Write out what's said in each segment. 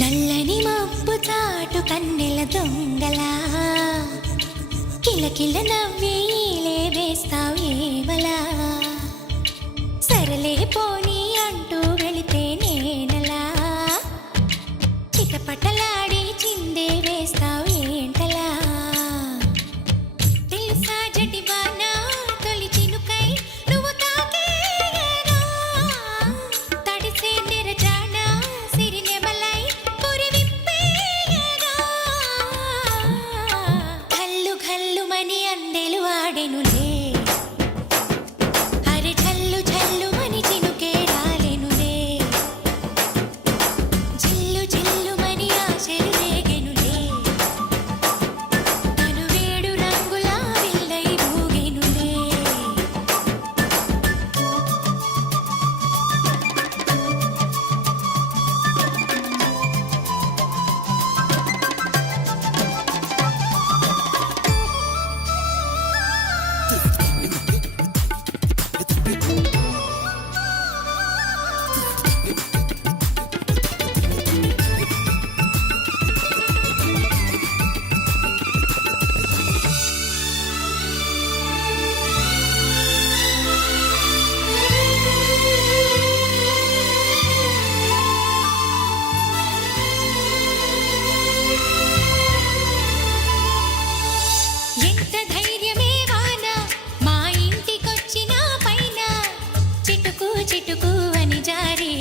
నల్లని మబ్బు చాటు కన్నెల దొంగలా కిలకిల నవ్వేలే వేస్తావు ఏవలా సరలే పోనీ అంటూ వెళితే నేనలా చిటపటలాడి చిందే వేస్తావు ఏంటలా తెలుసా జటివానా తొలి చినుకై నువ్వు తాకేయగా తడిసే నిరజానా సిరినెమలై పురి విప్పేయగా ఘల్లు ఘల్లుమని అందెలు వాడెనులే అరే ఝల్లు ఝల్లుమని చినుకే రాలెనులే జిల్లు జిల్లుమని ఆశలు రేగెనులే తను వేడు రంగుల విల్లై ఊగెనులే ఎంత ధైర్యమే వాన మా ఇంటికొచ్చిన పైన చిటుకు చిటుకు అని జారి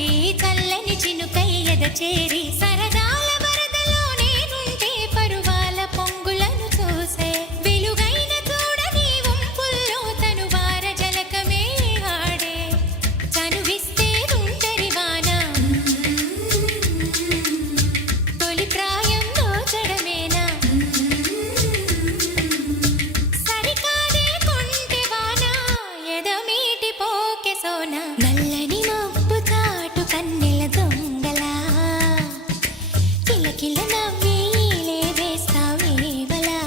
చల్లని చినుకై ఎద చేరి సరదాల వరదలో నేనుంటే పరువాల పొంగులను చూసే వెలుగైన చూడని వంపుల్లో తను వార జలకమే ఆడే చనువిస్తే తుంటరి వాన తొలి ప్రాయం దోచడమేనా సరికాదే కొంటె వాన ఎదమీటి పోకె సోన నల్లని మబ్బు చాటు కన్నెల దొంగలా కిలకిల నవ్వేలే వేస్తావు ఏవలా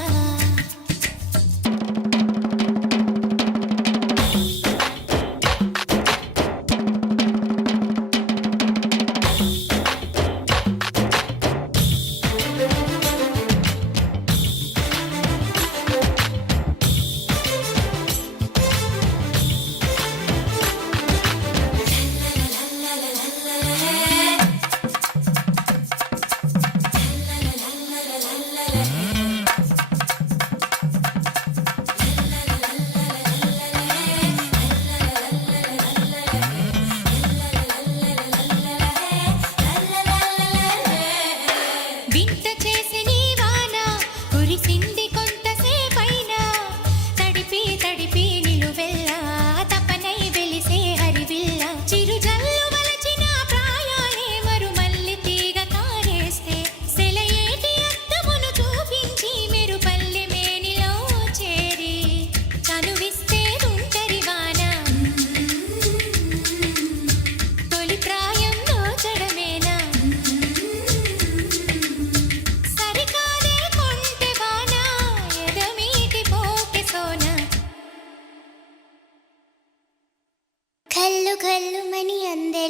వింత చేసి నీ వాన కురిసింది కొంతసేపైనా తడిపి తడిపి నిలువెల్లా తపనై వెలిసే హరివిల్ల చిరు జల్లు వలచిన ప్రాయాలే మరుమల్లి తీగ కారేస్తే సెలయేటి అద్దమును చూపించి మెరుపల్లి మేనిలో చేరి చనువిస్తే తుంటరి వాన తొలి ప్రాయం దోచడమేనా సరికాదే కొంటె వాన ఎదమీటి పోకె సోన కల్లు కల్లుమని అందే